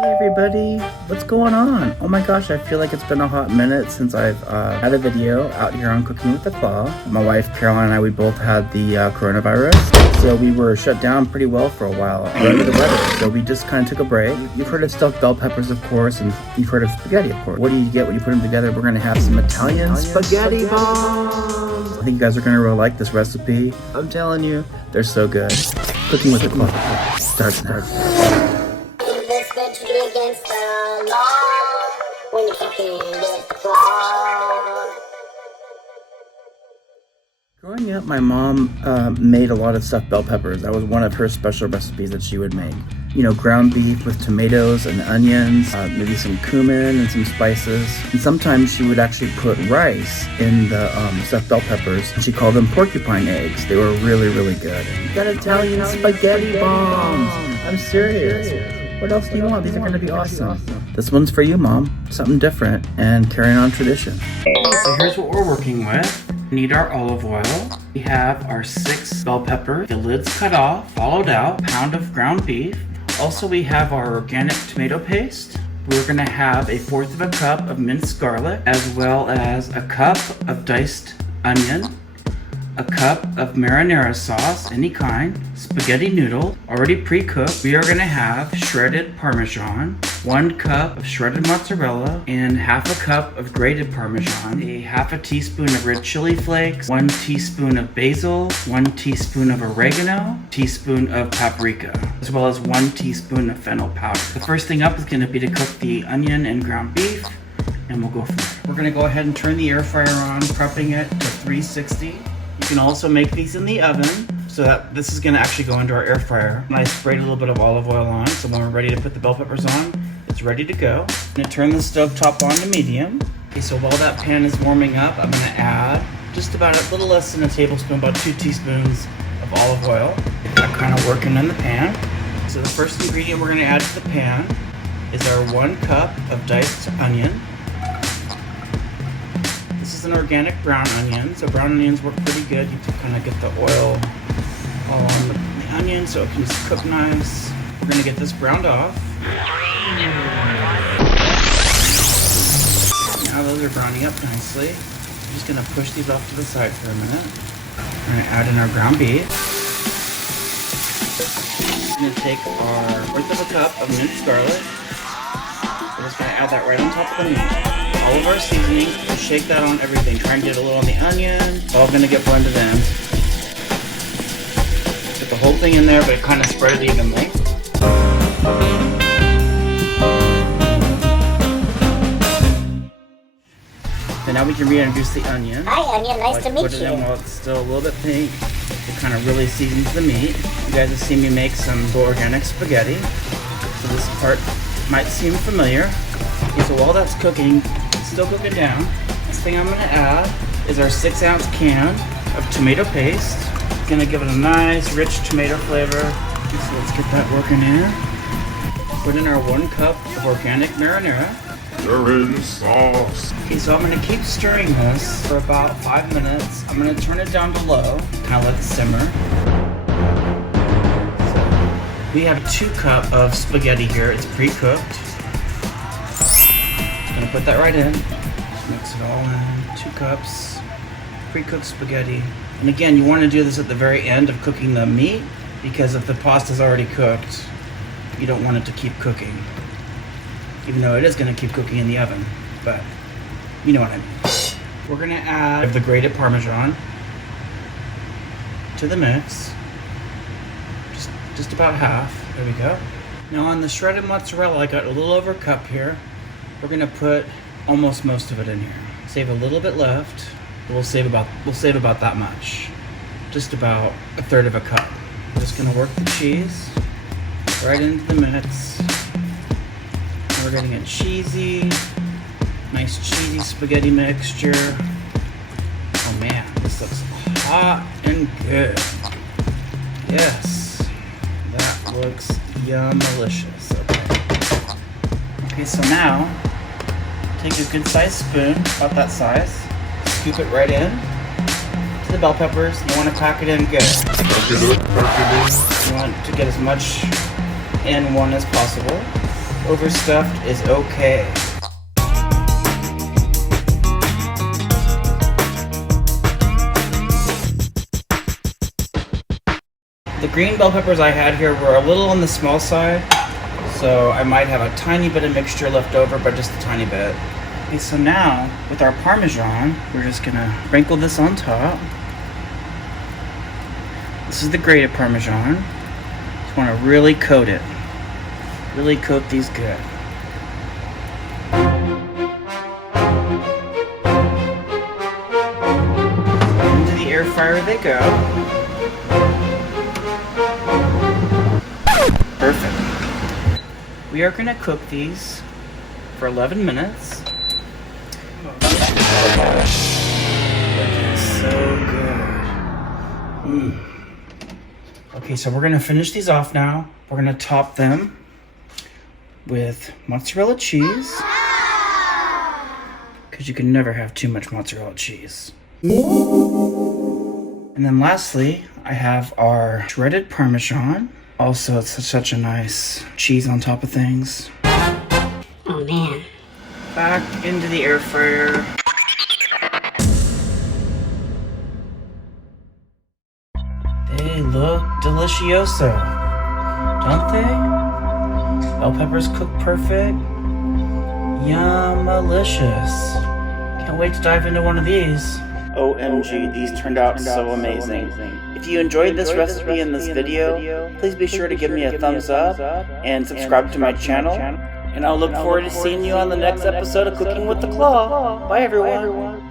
Hey everybody, what's going on? Oh my gosh, I feel like it's been a hot minute since I've had a video out here on Cooking with the Claw. My wife Caroline and I, we both had the coronavirus, so we were shut down pretty well for a while under the weather. So we just kind of took a break. You've heard of stuffed bell peppers, of course, and you've heard of spaghetti, of course. What do you get when you put them together? We're gonna have some Italian spaghetti bombs. I think you guys are gonna really like this recipe. I'm telling you, they're so good. Cooking with the Claw starts now. It's good to be against the law when you're cooking with the claw. Growing up, my mom made a lot of stuffed bell peppers. That was one of her special recipes that she would make. You know, ground beef with tomatoes and onions, maybe some cumin and some spices. And sometimes she would actually put rice in the stuffed bell peppers. She called them porcupine eggs. They were really, really good. You got Italian spaghetti bombs. I'm serious. What else do you want? These are going to be awesome. This one's for you, Mom. Something different and carrying on tradition. So here's what we're working with. We need our olive oil. We have our 6 bell peppers, the lids cut off, hollowed out, pound of ground beef. Also, we have our organic tomato paste. We're gonna have 1/4 cup of minced garlic, as well as a cup of diced onion, a cup of marinara sauce, any kind, spaghetti noodle, already pre-cooked. We are gonna have shredded Parmesan, 1 cup of shredded mozzarella, and 1/2 cup of grated Parmesan, a 1/2 teaspoon of red chili flakes, 1 teaspoon of basil, 1 teaspoon of oregano, teaspoon of paprika, as well as 1 teaspoon of fennel powder. The first thing up is gonna be to cook the onion and ground beef, and we'll go from there. We're gonna go ahead and turn the air fryer on, prepping it to 360. You can also make these in the oven, so that this is gonna actually go into our air fryer. And I sprayed a little bit of olive oil on, so when we're ready to put the bell peppers on, it's ready to go. I'm gonna turn the stove top on to medium. Okay, so while that pan is warming up, I'm gonna add just about a little less than a tablespoon, about 2 teaspoons of olive oil. Get that kind of working in the pan. So the first ingredient we're gonna add to the pan is our 1 cup of diced onion. This is an organic brown onion, so brown onions work pretty good. You can kind of get the oil all on the onion so it can cook nice. We're gonna get this browned off. Now those are browning up nicely. I'm just gonna push these off to the side for a minute. We're gonna add in our ground beef. We're gonna take our 1/4 cup of minced garlic. We're just gonna add that right on top of the meat. All of our seasoning, we'll shake that on everything. Try and get a little on the onion. It's all gonna get blended in. Get the whole thing in there, but kind of spread it evenly. And now we can reintroduce the onion. Hi, Onion. Nice to meet Put it in you. while it's still a little bit pink. It kind of really seasons the meat. You guys have seen me make some organic spaghetti, so this part might seem familiar. Okay, so while that's cooking, it's still cooking down. Next thing I'm gonna add is our 6-ounce can of tomato paste. It's gonna give it a nice, rich tomato flavor. So let's get that working here. Put in our 1 cup of organic marinara. Marinara sauce. Okay, so I'm gonna keep stirring this for about 5 minutes. I'm gonna turn it down to low, kind of let it simmer. So we have 2 cup of spaghetti here. It's pre-cooked. Gonna put that right in. Just mix it all in. 2 cups pre-cooked spaghetti. And again, you want to do this at the very end of cooking the meat, because if the pasta's already cooked, you don't want it to keep cooking. Even though it is going to keep cooking in the oven, but you know what I mean. We're going to add the grated Parmesan to the mix. Just about half. There we go. Now on the shredded mozzarella, I got a little over a cup here. We're gonna put almost most of it in here. Save a little bit left. We'll save about that much. Just about 1/3 of a cup. I'm just gonna work the cheese right into the mix. And we're getting a nice cheesy spaghetti mixture. Oh man, this looks hot and good. Yes, that looks yum-delicious. Okay, so now take a good sized spoon, about that size, scoop it right in to the bell peppers. You want to pack it in good. You want to get as much in one as possible. Overstuffed is okay. The green bell peppers I had here were a little on the small side, so I might have a tiny bit of mixture left over, but just a tiny bit. Okay, so now, with our Parmesan, we're just gonna sprinkle this on top. This is the grated Parmesan. Just wanna really coat it. Really coat these good. Into the air fryer they go. Perfect. We are gonna cook these for 11 minutes. Looking so good. Okay, so we're gonna finish these off now. We're gonna top them with mozzarella cheese, because you can never have too much mozzarella cheese. And then lastly, I have our shredded Parmesan. Also, it's such a nice cheese on top of things. Oh man. Back into the air fryer. They look delicioso, don't they? Bell peppers cook perfect. Yum-alicious. Can't wait to dive into one of these. OMG, these turned out so amazing. If you enjoyed this recipe and this video, please be sure to give me a thumbs up and subscribe to my channel. And I'll look forward to seeing you on the next episode of Cooking with the Claw. Bye everyone.